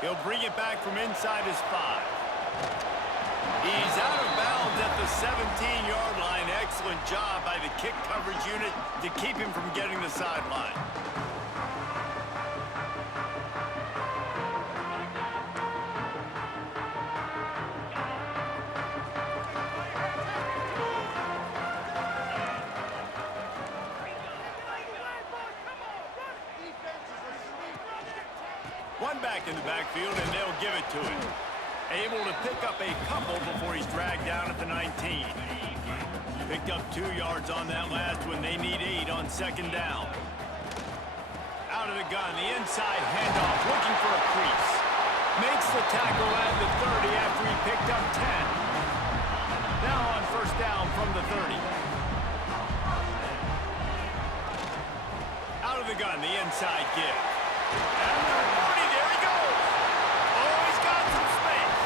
He'll bring it back from inside his 5. He's out of bounds at the 17-yard line. Excellent job by the kick coverage unit to keep him from getting the sideline. One back in the backfield, and they'll give it to him. Able to pick up a couple before he's dragged down at the 19. Picked up 2 yards on that last one. They need 8 on second down. Out of the gun, the inside handoff, looking for a crease. Makes the tackle at the 30 after he picked up 10. Now on first down from the 30. Out of the gun, the inside give. And the 40, there he goes. Oh, he's got some space.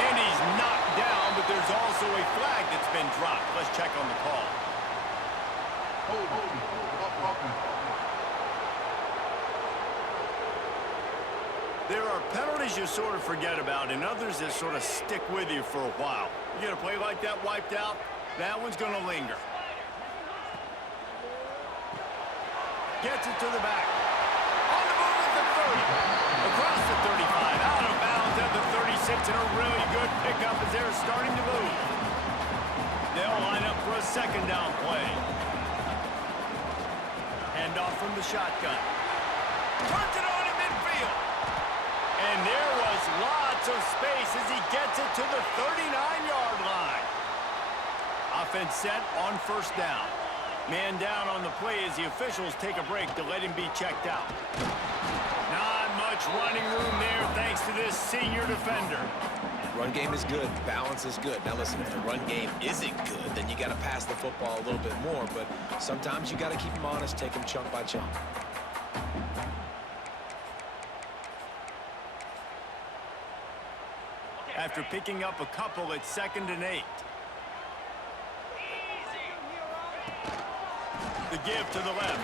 And he's knocked down, but there's also a flag that's been dropped. Let's check on the call. There are penalties you sort of forget about and others that sort of stick with you for a while. You get a play like that wiped out, that one's going to linger. Gets it to the back. On the move at the 30. Across the 35. Out of bounds at the 36. And a really good pickup as they're starting to move. They'll line up for a second down play. Handoff from the shotgun. Turns it on in midfield. And there was lots of space as he gets it to the 39-yard line. Offense set on first down. Man down on the play as the officials take a break to let him be checked out. Not much running room there thanks to this senior defender. Run game is good. Balance is good. Now listen, if the run game isn't good, then you got to pass the football a little bit more. But sometimes you got to keep him honest, take him chunk by chunk. After picking up a couple, it's 2nd and 8. The give to the left.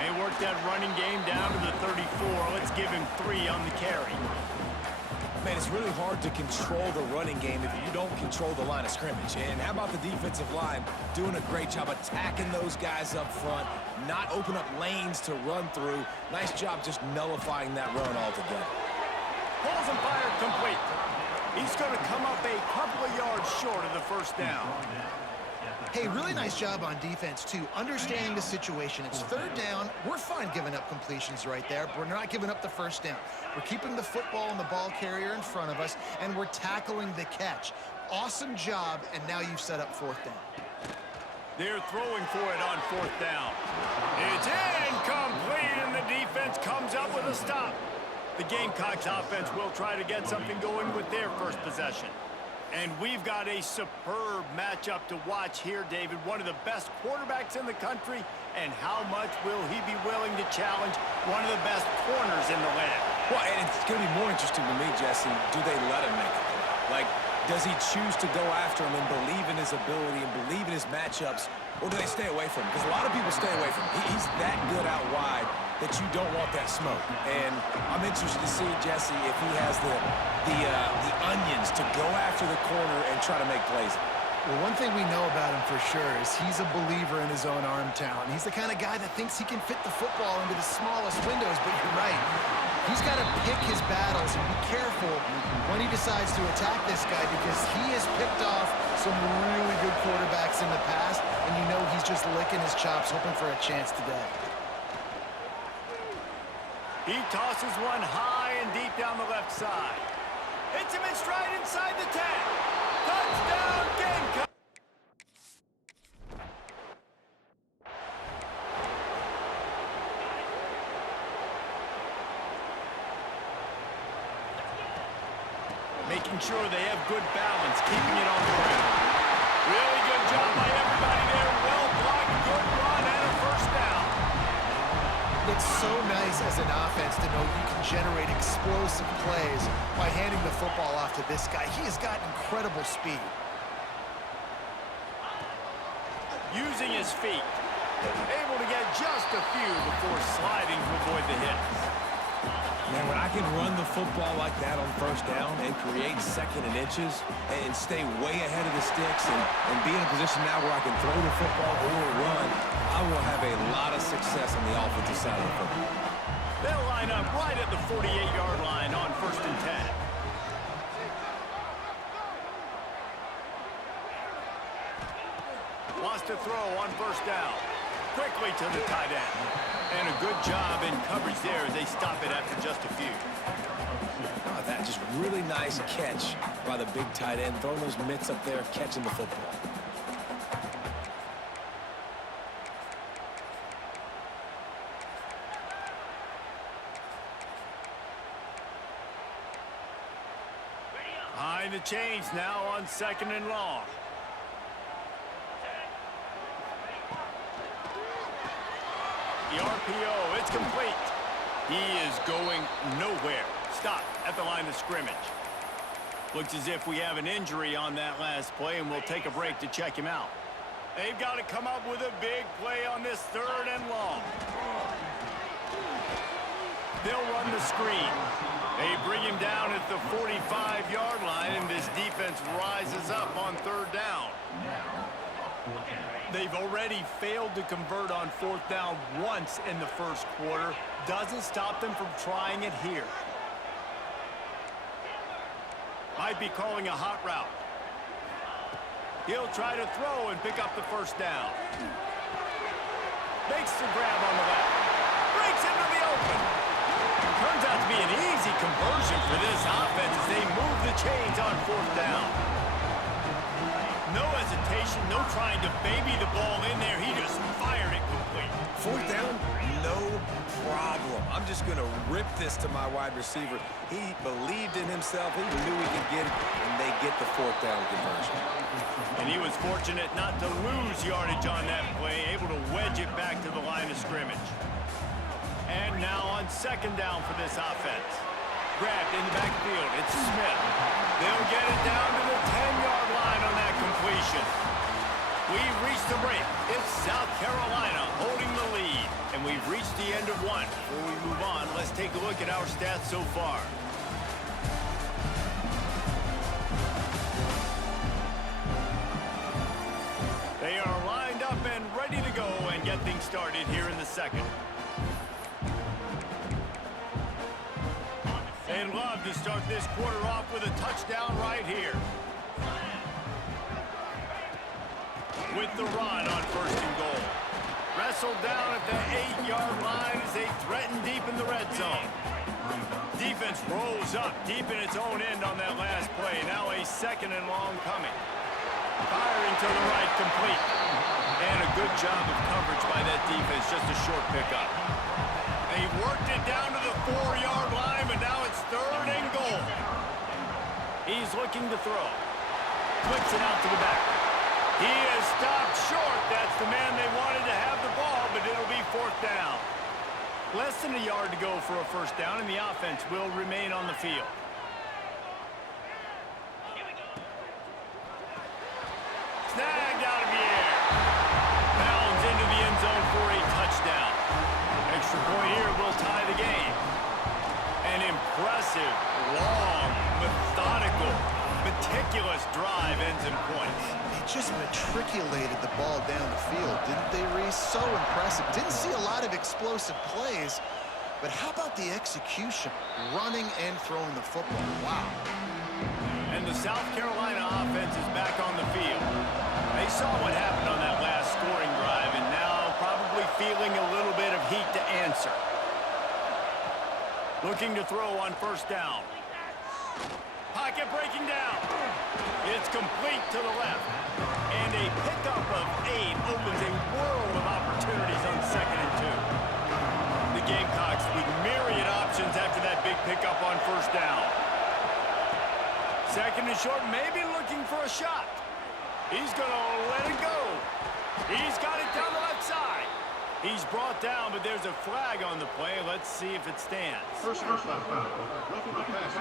They work that running game down to the 34. Let's give him 3 on the carry. Man, it's really hard to control the running game if you don't control the line of scrimmage. And how about the defensive line doing a great job attacking those guys up front, not open up lanes to run through. Nice job just nullifying that run altogether. Pulls and fired complete. He's going to come up a couple of yards short of the first down. Hey, really nice job on defense, too, understanding the situation. It's 3rd down. We're fine giving up completions right there, but we're not giving up the first down. We're keeping the football and the ball carrier in front of us, and we're tackling the catch. Awesome job, and now you've set up 4th down. They're throwing for it on 4th down. It's incomplete, and the defense comes up with a stop. The Gamecocks offense will try to get something going with their first possession. And we've got a superb matchup to watch here, David. One of the best quarterbacks in the country. And how much will he be willing to challenge one of the best corners in the land? Well, and it's going to be more interesting to me, Jesse, do they let him make it? Like, does he choose to go after him and believe in his ability and believe in his matchups, or do they stay away from him? Because a lot of people stay away from him. He's that good out wide that you don't want that smoke. And I'm interested to see, Jesse, if he has the onions to go after the corner and try to make plays. Well, one thing we know about him for sure is he's a believer in his own arm talent. He's the kind of guy that thinks he can fit the football into the smallest windows, but you're right. He's got to pick his battles and be careful when he decides to attack this guy because he has picked off some really good quarterbacks in the past, and you know he's just licking his chops, hoping for a chance today. He tosses one high and deep down the left side. Hits him in stride inside the 10. Touchdown, Gamecock! Making sure they have good balance, keeping it on the ground. Really good job by everybody there. Well blocked, good run, and a first down. It's so nice as an offense to know you can generate explosive plays by handing the football off to this guy. He has got incredible speed. Using his feet. Able to get just a few before sliding to avoid the hits. Man, when I can run the football like that on first down and create second and inches and stay way ahead of the sticks and be in a position now where I can throw the football or run, I will have a lot of success on the offensive side of the football. They'll line up right at the 48-yard line on 1st and 10. Wants to throw on 1st down. Quickly to the tight end. And a good job in coverage there as they stop it after just a few. Oh, that just really nice catch by the big tight end, throwing those mitts up there, catching the football. Behind the chains now on 2nd and long. The RPO, it's complete. He is going nowhere. Stop at the line of scrimmage. Looks as if we have an injury on that last play, and we'll take a break to check him out. They've got to come up with a big play on this 3rd and long. They'll run the screen. They bring him down at the 45-yard line, and this defense rises up on 3rd down. They've already failed to convert on 4th down once in the 1st quarter. Doesn't stop them from trying it here. Might be calling a hot route. He'll try to throw and pick up the 1st down. Makes the grab on the left. Breaks into the open. Turns out to be an easy conversion for this offense as they move the chains on 4th down. No hesitation, no trying to baby the ball in there. He just fired it complete. 4th down, no problem. I'm just going to rip this to my wide receiver. He believed in himself. He knew he could get it, and they get the 4th down conversion. And he was fortunate not to lose yardage on that play, able to wedge it back to the line of scrimmage. And now on 2nd down for this offense. Grabbed in the backfield. It's Smith. They'll get it down to the 10-yard line on that completion. We've reached the break. It's South Carolina holding the lead. And we've reached the end of one. Before we move on, let's take a look at our stats so far. They are lined up and ready to go and get things started here in the 2nd. They'd love to start this quarter off with a touchdown right here. With the run on 1st and goal. Wrestled down at the 8-yard line as they threaten deep in the red zone. Defense rolls up deep in its own end on that last play. Now a 2nd and long coming. Firing to the right, complete. And a good job of coverage by that defense, just a short pickup. They worked it down to the 4-yard line, but now it's 3rd and goal. He's looking to throw. Flips it out to the back. He is stopped short. That's the man they wanted to have the ball, but it'll be 4th down. Less than a yard to go for a 1st down, and the offense will remain on the field. Snagged out of the air. Bounds into the end zone for a touchdown. Extra point here will tie the game. An impressive, long, methodical, meticulous drive ends in points. They just matriculated the ball down the field, didn't they, Reese? So impressive. Didn't see a lot of explosive plays, but how about the execution? Running and throwing the football. Wow. And the South Carolina offense is back on the field. They saw what happened on that last scoring drive, and now probably feeling a little bit of heat to answer. Looking to throw on 1st down. Pocket breaking down. It's complete to the left. And a pickup of 8 opens a world of opportunities on 2nd and 2. The Gamecocks with myriad options after that big pickup on 1st down. 2nd and short, maybe looking for a shot. He's going to let it go. He's got it down the left side. He's brought down, but there's a flag on the play. Let's see if it stands. First foul. Roughing the pass.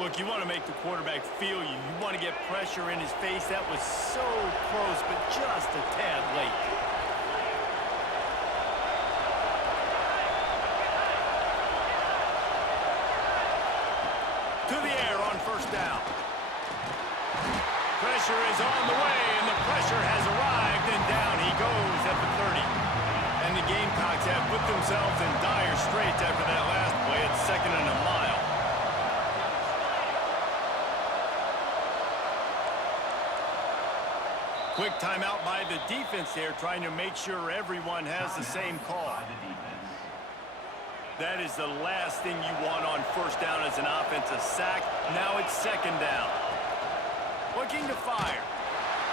Look, you want to make the quarterback feel you. You want to get pressure in his face. That was so close, but just a tad late. pressure is on the way, and the pressure has arrived, and down he goes at the 30. And the Gamecocks have put themselves in dire straits after that last play. It's 2nd and a mile. Quick timeout by the defense there, trying to make sure everyone has the same call. That is the last thing you want on 1st down as an offensive sack. Now it's 2nd down. Looking to fire.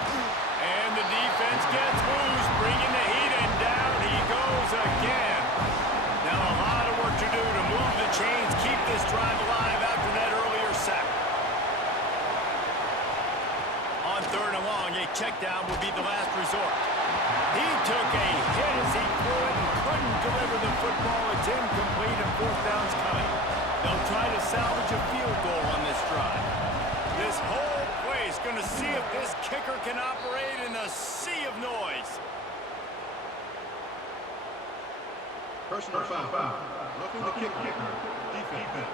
And the defense gets loose, bringing the heat, and down he goes again. Now a lot of work to do to move the chains, keep this drive alive after that earlier sack. On 3rd and long, a check down would be the last resort. He took a hit as he threw it and couldn't deliver the football. It's incomplete and 4th down's coming. They'll try to salvage a field goal on this drive. This whole play is going to see if this kicker can operate in a sea of noise. Personal foul. Roughing the kicker. Defense.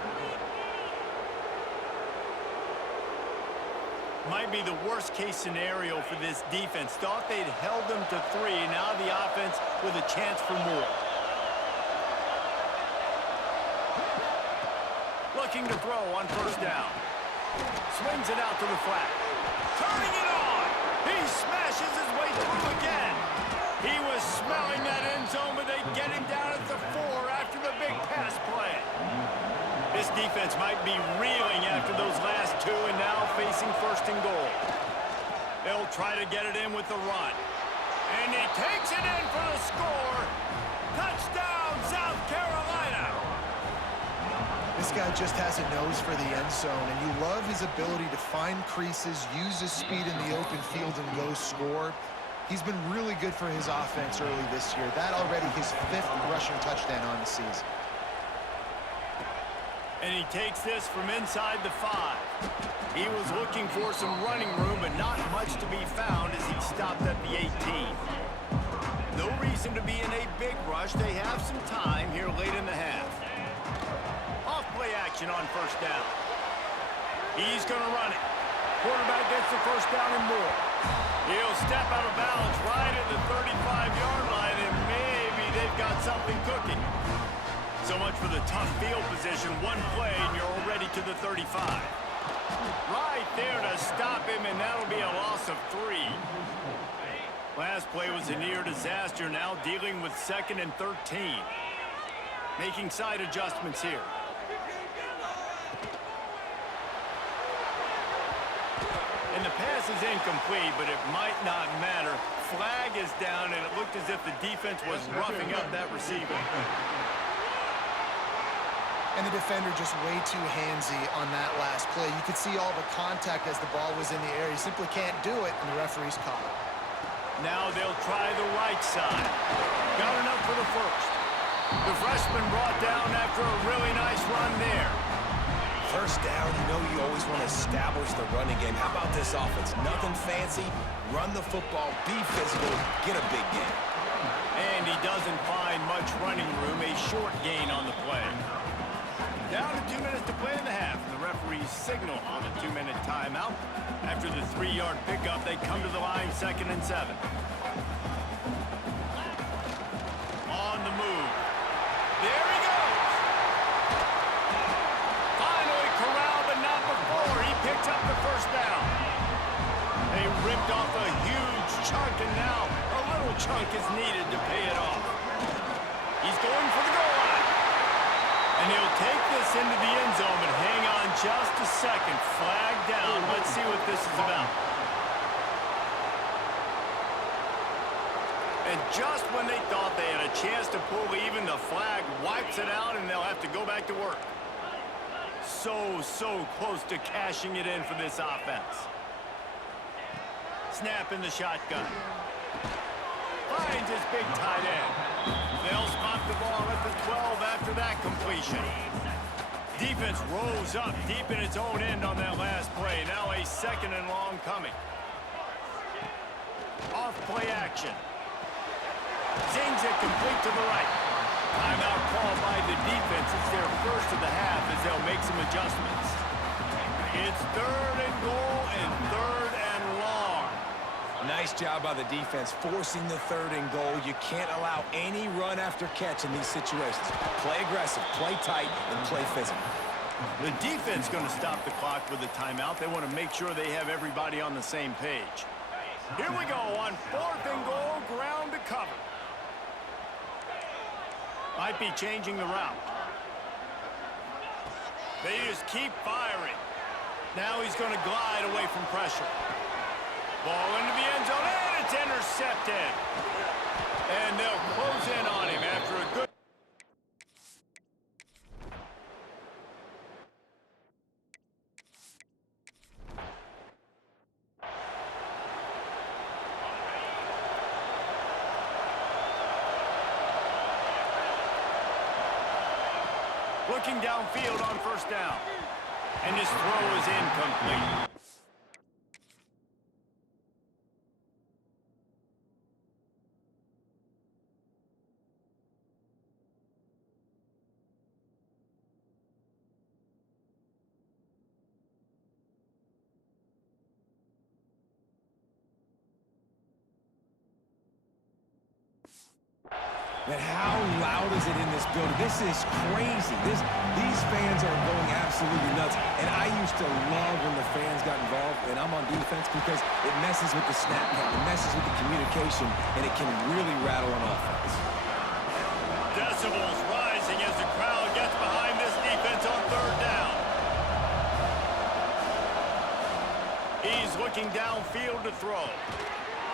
Might be the worst-case scenario for this defense. Thought they'd held them to 3. Now the offense with a chance for more. Looking to throw on 1st down. Swings it out to the flat. Turning it on. He smashes his way through again. He was smelling that end zone, but they get him down at the 4 after the big pass play. This defense might be reeling after those last 2 and now facing 1st and goal. They'll try to get it in with the run. And he takes it in for the score. Touchdown, South Carolina. This guy just has a nose for the end zone, and you love his ability to find creases, use his speed in the open field, and go score. He's been really good for his offense early this year. That already his 5th rushing touchdown on the season. And he takes this from inside the 5. He was looking for some running room, but not much to be found as he stopped at the 18. No reason to be in a big rush. They have some time here late in the half. Off-play action on 1st down. He's going to run it. Quarterback gets the 1st down and more. He'll step out of bounds right at the 35-yard line, and maybe they've got something cooking. So much for the tough field position. One play, and you're already to the 35. Right there to stop him, and that'll be a loss of 3. Last play was a near disaster. Now dealing with 2nd and 13. Making side adjustments here. And the pass is incomplete, but it might not matter. Flag is down, and it looked as if the defense was roughing up that receiver. And the defender just way too handsy on that last play. You could see all the contact as the ball was in the air. He simply can't do it, and the referee's caught it. Now they'll try the right side. Got enough for the 1st. The freshman brought down after a really nice run there. 1st down, you know you always want to establish the running game. How about this offense? Nothing fancy. Run the football, be physical, get a big gain. And he doesn't find much running room. A short gain on the play. Down to 2 minutes to play in the half. And the referees signal on the 2-minute timeout. After the 3-yard pickup, they come to the line 2nd and 7. On the move. There he goes. Finally corralled, but not before. He picks up the 1st down. They ripped off a huge chunk, and now a little chunk is needed to pay it off. He's going for the goal line. And he'll take this into the end zone, but hang on just a second. Flag down. Let's see what this is about. And just when they thought they had a chance to pull even, the flag wipes it out, and they'll have to go back to work. So close to cashing it in for this offense. Snap in the shotgun. Finds his big tight end. They'll spot the ball at the 12 after that completion. Defense rose up deep in its own end on that last play. Now a 2nd and long coming. Off play action. Zings it complete to the right. Timeout called by the defense. It's their 1st of the half as they'll make some adjustments. It's 3rd and goal and 3rd and long. Nice job by the defense, forcing the 3rd and goal. You can't allow any run after catch in these situations. Play aggressive, play tight, and play physical. The defense going to stop the clock with a timeout. They want to make sure they have everybody on the same page. Here we go on 4th and goal, ground to cover. Might be changing the route. They just keep firing. Now he's going to glide away from pressure. Ball into the end zone, and it's intercepted. And they'll close in on him after a good... Looking downfield on 1st down. And his throw is incomplete. And how loud is it in this building? This is crazy. These fans are going absolutely nuts. And I used to love when the fans got involved, and I'm on defense because it messes with the snap count, it messes with the communication, and it can really rattle an offense. Decibels rising as the crowd gets behind this defense on 3rd down. He's looking downfield to throw.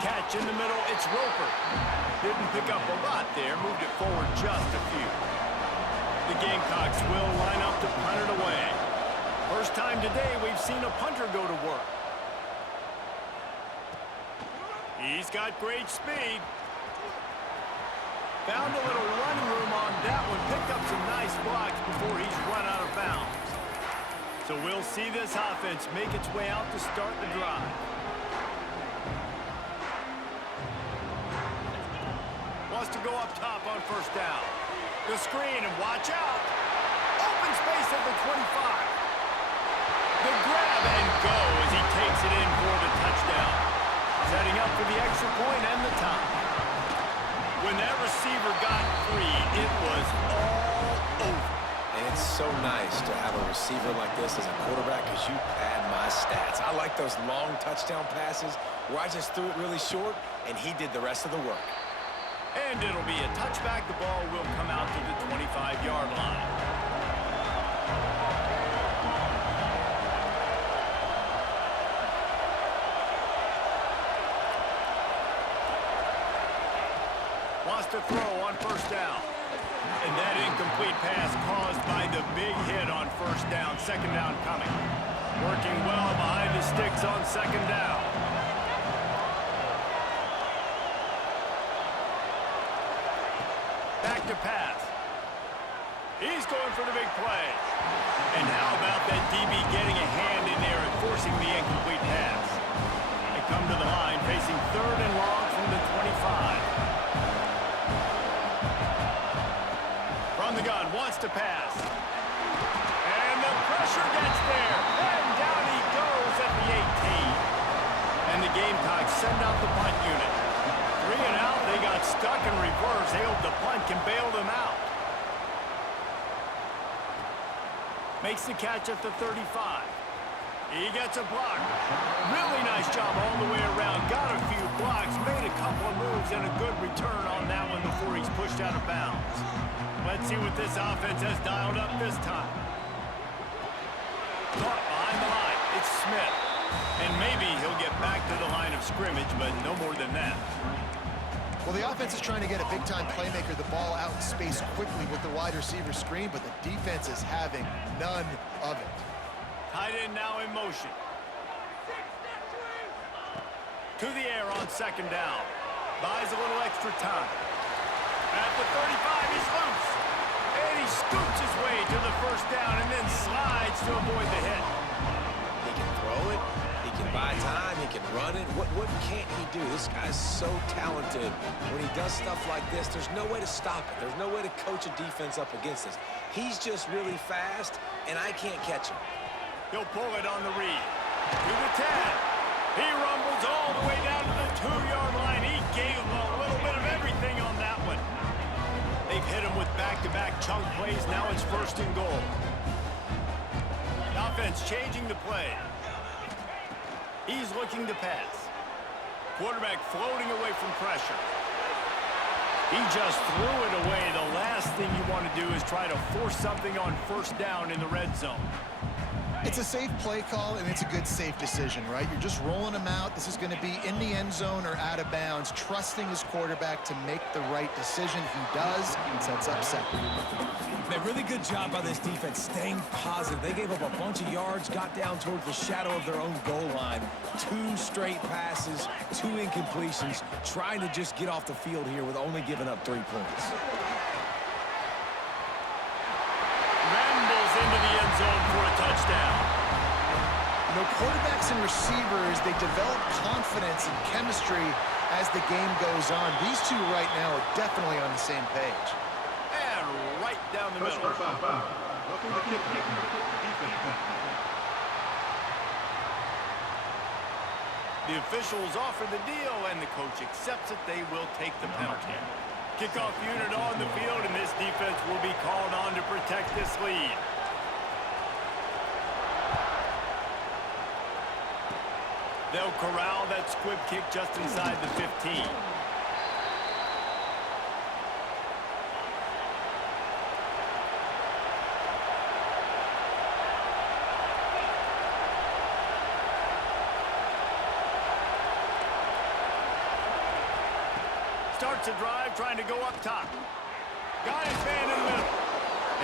Catch in the middle, it's Roper. Didn't pick up a lot there, moved it forward just a few. The Gamecocks will line up to punt it away. First time today we've seen a punter go to work. He's got great speed. Found a little running room on that one, picked up some nice blocks before he's run out of bounds. So we'll see this offense make its way out to start the drive. Wants to go up top on 1st down. The screen, and watch out. Open space at the 25. The grab and go as he takes it in for the touchdown. Setting up for the extra point and the tie. When that receiver got free, it was all over. And it's so nice to have a receiver like this as a quarterback because you pad my stats. I like those long touchdown passes where I just threw it really short, and he did the rest of the work. And it'll be a touchback. The ball will come out to the 25-yard line. Wants to throw on 1st down. And that incomplete pass caused by the big hit on 1st down. 2nd down coming. Working well behind the sticks on 2nd down. Back to pass. He's going for the big play. And how about that DB getting a hand in there and forcing the incomplete pass? They come to the line facing 3rd and long from the 25. From the gun, wants to pass. And the pressure gets there. And down he goes at the 18. And the Gamecocks send out the punt unit. 3 and out, they got stuck in reverse. They hope the punt can bail them out. Makes the catch at the 35. He gets a block. Really nice job all the way around. Got a few blocks, made a couple of moves, and a good return on that one before he's pushed out of bounds. Let's see what this offense has dialed up this time. Caught behind the line. It's Smith. And maybe he'll get back to the line of scrimmage, but no more than that. Well, the offense is trying to get a big-time playmaker the ball out in space quickly with the wide receiver screen, but the defense is having none of it. Tight end now in motion. To the air on 2nd down. Buys a little extra time. At the 35, he's loose. And he scoots his way to the 1st down and then slides to avoid the hit. He can throw it. He can buy time. He can run it. What can't he do? This guy's so talented. When he does stuff like this, there's no way to stop it. There's no way to coach a defense up against this. He's just really fast, and I can't catch him. He'll pull it on the read. To the 10. He rumbles all the way down to the 2-yard line. He gave him a little bit of everything on that one. They've hit him with back-to-back chunk plays. Now it's 1st and goal. The offense changing the play. He's looking to pass. Quarterback floating away from pressure. He just threw it away. The last thing you want to do is try to force something on 1st down in the red zone. It's a safe play call, and it's a good safe decision, right? You're just rolling him out. This is going to be in the end zone or out of bounds, trusting his quarterback to make the right decision. He does, and sets up second. A really good job by this defense staying positive. They gave up a bunch of yards, got down towards the shadow of their own goal line. 2 straight passes, 2 incompletions, trying to just get off the field here with only giving up 3 points. Rambles into the end zone for a touchdown. You know, quarterbacks and receivers, they develop confidence and chemistry as the game goes on. These two right now are definitely on the same page. And right down the middle. Personal foul. Roughing the kicker. Defense. The officials offer the deal, and the coach accepts it. They will take the penalty. Kickoff unit on the field, and this defense will be called on to protect this lead. They'll corral that squib kick just inside the 15. Starts a drive trying to go up top. Got his man in the middle.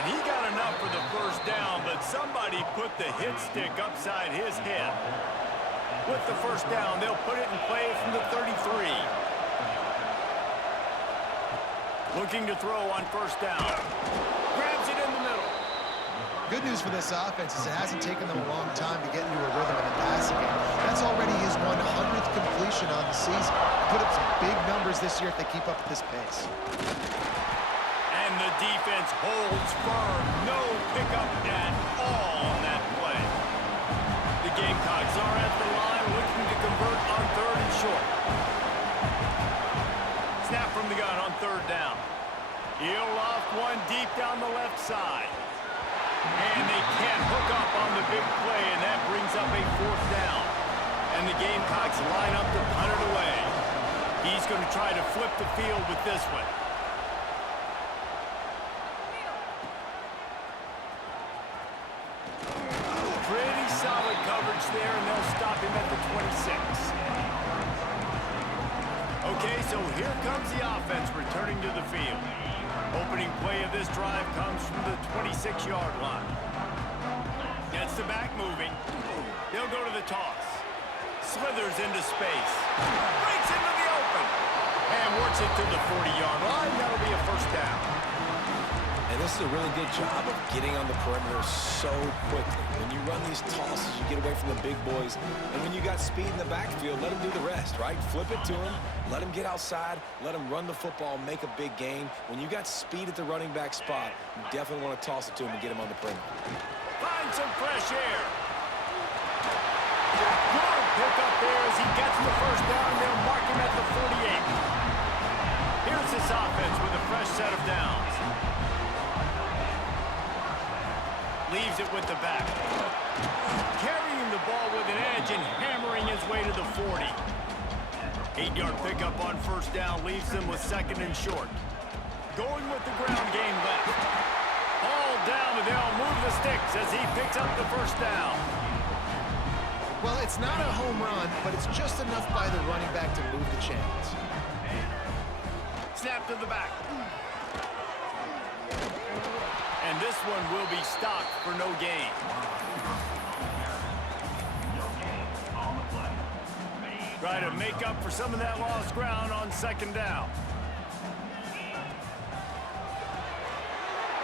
And he got enough for the 1st down, but somebody put the hit stick upside his head. With the 1st down, they'll put it in play from the 33. Looking to throw on 1st down. Grabs it in the middle. Good news for this offense is it hasn't taken them a long time to get into a rhythm in the passing game. That's already his 100th completion on the season. Put up some big numbers this year if they keep up at this pace. And the defense holds firm. No pickup at all on that play. The Gamecocks are at the line looking to convert on 3rd and short. Snap from the gun on 3rd down. He'll loft one deep down the left side. And they can't hook up on the big play, and that brings up a 4th down. And the Gamecocks line up to punt it away. He's going to try to flip the field with this one. Pretty solid coverage there, and they'll stop him at the 26. Okay, so here comes the offense returning to the field. Opening play of this drive comes from the 26-yard line. Gets the back moving. They'll go to the toss. Slithers into space. Breaks into the open. And works it to the 40-yard line. That'll be a 1st down. And this is a really good job of getting on the perimeter so quickly. When you run these tosses, you get away from the big boys. And when you got speed in the backfield, let them do the rest, right? Flip it to them, let them get outside, let them run the football, make a big gain. When you got speed at the running back spot, you definitely want to toss it to him and get him on the perimeter. Find some fresh air. Good pick up there as he gets the 1st down. They'll mark him at the 48. Here's this offense with a fresh set of downs. Leaves it with the back. Carrying the ball with an edge and hammering his way to the 40. 8-yard pickup on 1st down leaves them with 2nd and short. Going with the ground game left. Ball down, and they'll move the sticks as he picks up the 1st down. Well, it's not a home run, but it's just enough by the running back to move the chains. Snap to the back. And this one will be stopped for no gain. Try to make up for some of that lost ground on 2nd down.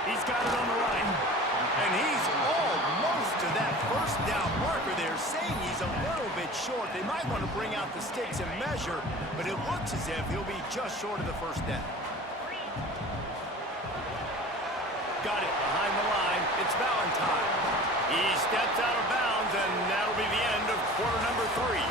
He's got it on the right. And he's almost to that 1st down marker there, saying he's a little bit short. They might want to bring out the sticks and measure, but it looks as if he'll be just short of the 1st down. Got it behind the line. It's Valentine. He steps out of bounds, and that'll be the end of quarter number 3.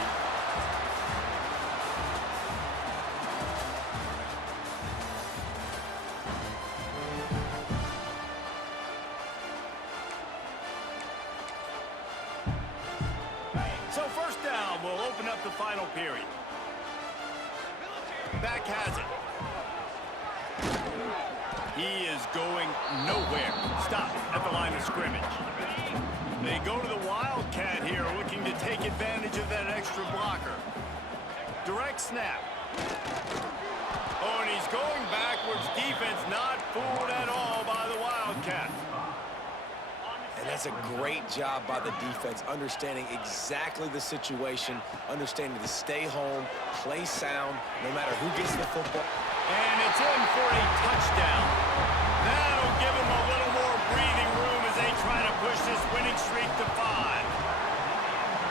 back has it. He is going nowhere. Stop at the line of scrimmage. They go to the Wildcat here, looking to take advantage of that extra blocker. Direct snap. Oh, and he's going backwards. Defense not fooled at all by the Wildcat. And that's a great job by the defense, understanding exactly the situation, understanding to stay home, play sound, no matter who gets the football. And it's in for a touchdown. That'll give him a little more breathing room as they try to push this winning streak to 5.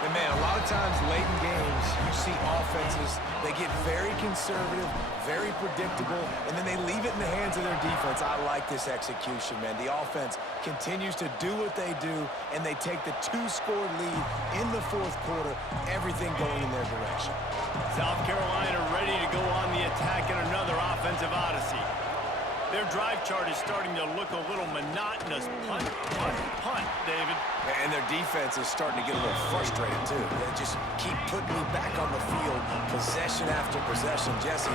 And man, a lot of times late in games, you see offenses, they get very conservative, very predictable, and then they leave it in the hands of their defense. I like this execution, man. The offense continues to do what they do, and they take the 2-score lead in the fourth quarter, everything going in their direction. South Carolina ready to go on the attack in another offensive odyssey. Their drive chart is starting to look a little monotonous. Punt, punt, punt, David. And their defense is starting to get a little frustrated, too. They just keep putting me back on the field, possession after possession. Jesse,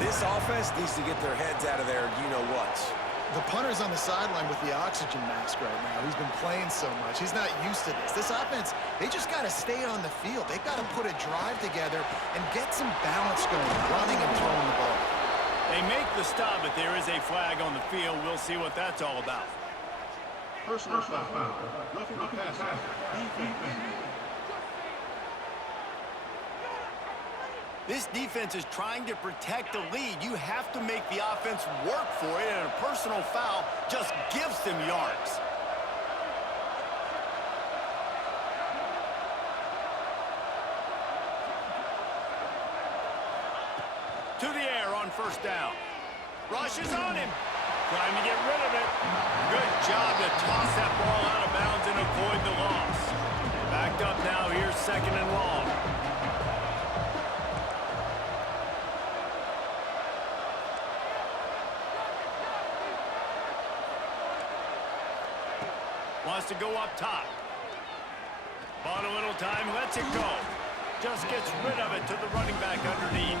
this offense needs to get their heads out of their you-know-whats. The punter's on the sideline with the oxygen mask right now. He's been playing so much. He's not used to this. This offense, they just got to stay on the field. They've got to put a drive together and get some balance going, running and throwing the ball. They make the stop, but there is a flag on the field. We'll see what that's all about. Personal foul. Roughing the passer. Defense. This defense is trying to protect the lead. You have to make the offense work for it, and a personal foul just gives them yards. To the air on first down. Rush is on him. Trying to get rid of it. Good job to toss that ball out of bounds and avoid the loss. Backed up now. Here's second and long. Wants to go up top. Bought a little time. Lets it go. Just gets rid of it to the running back underneath.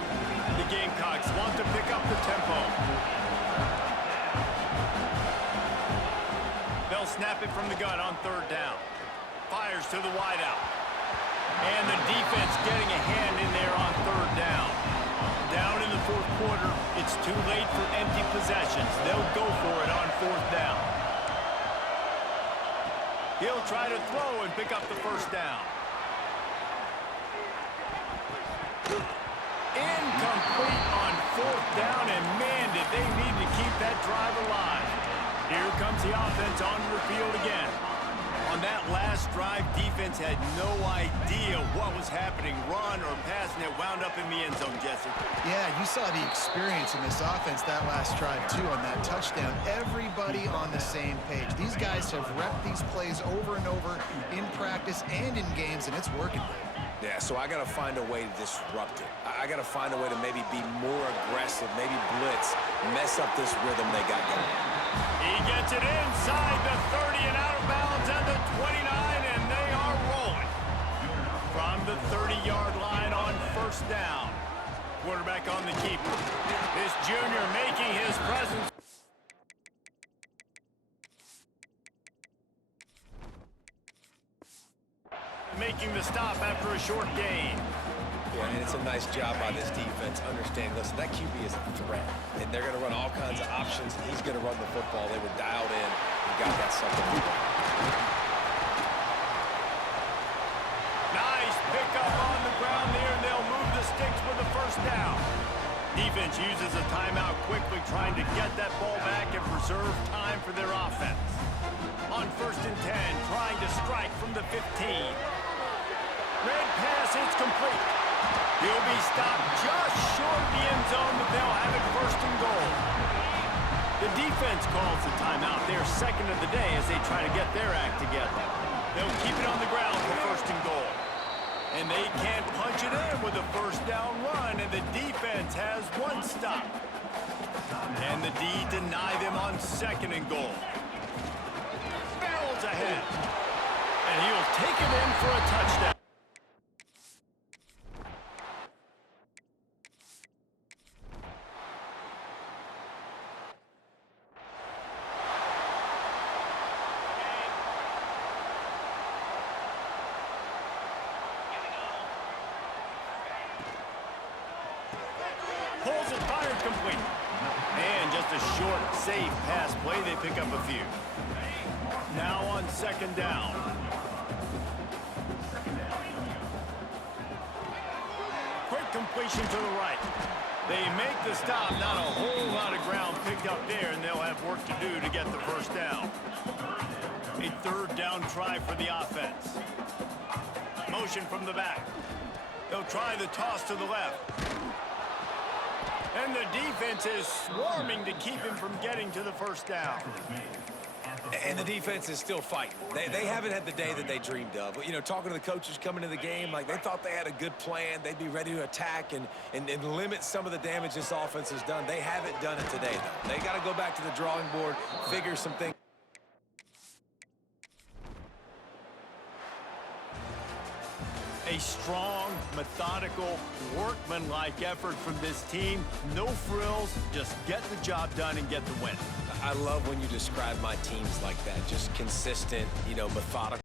The Gamecocks want to pick up the tempo. They'll snap it from the gun on third down. Fires to the wideout. And the defense getting a hand in there on third down. Down in the fourth quarter, it's too late for empty possessions. They'll go for it on fourth down. He'll try to throw and pick up the first down. Incomplete on fourth down, and man, did they need to keep that drive alive. Here comes the offense onto the field again. On that last drive, defense had no idea what was happening. Run or pass, and it wound up in the end zone, Jesse. Yeah, you saw the experience in this offense that last drive, too, on that touchdown. Everybody on the same page. These guys have repped these plays over and over in practice and in games, and it's working. Yeah, so I got to find a way to disrupt it. I got to find a way to maybe be more aggressive, maybe blitz, mess up this rhythm they got going. He gets it inside the 30 and out of bounds at the 29, and they are rolling. From the 30-yard line on first down. Quarterback on the keeper. This junior making his presence. Making the stop after a short gain. Yeah, and it's a nice job by this defense. Understand, listen, that QB is a threat. And they're going to run all kinds of options, and he's going to run the football. They were dialed in and got that second. Nice pickup on the ground there, and they'll move the sticks for the first down. Defense uses a timeout quickly, trying to get that ball back and preserve time for their offense. On first and 10, trying to strike from the 15. Red pass, it's complete. He'll be stopped just short of the end zone, but they'll have it first and goal. The defense calls the timeout. They're second of the day as they try to get their act together. They'll keep it on the ground for first and goal. And they can't punch it in with a first down run, and the defense has one stop. And the D deny them on second and goal. Barrels ahead. And he'll take it in for a touchdown. safe pass play. They pick up a few. Now on second down. Quick completion to the right. They make the stop. Not a whole lot of ground picked up there, and they'll have work to do to get the first down. A third down try for the offense. Motion from the back. They'll try the toss to the left. And the defense is swarming to keep him from getting to the first down. And the defense is still fighting. They haven't had the day that they dreamed of. You know, talking to the coaches coming into the game, like they thought they had a good plan. They'd be ready to attack and limit some of the damage this offense has done. They haven't done it today, though. They got to go back to the drawing board, figure some things. A strong, methodical, workmanlike effort from this team. No frills, just get the job done and get the win. I love when you describe my teams like that. Just consistent, you know, methodical.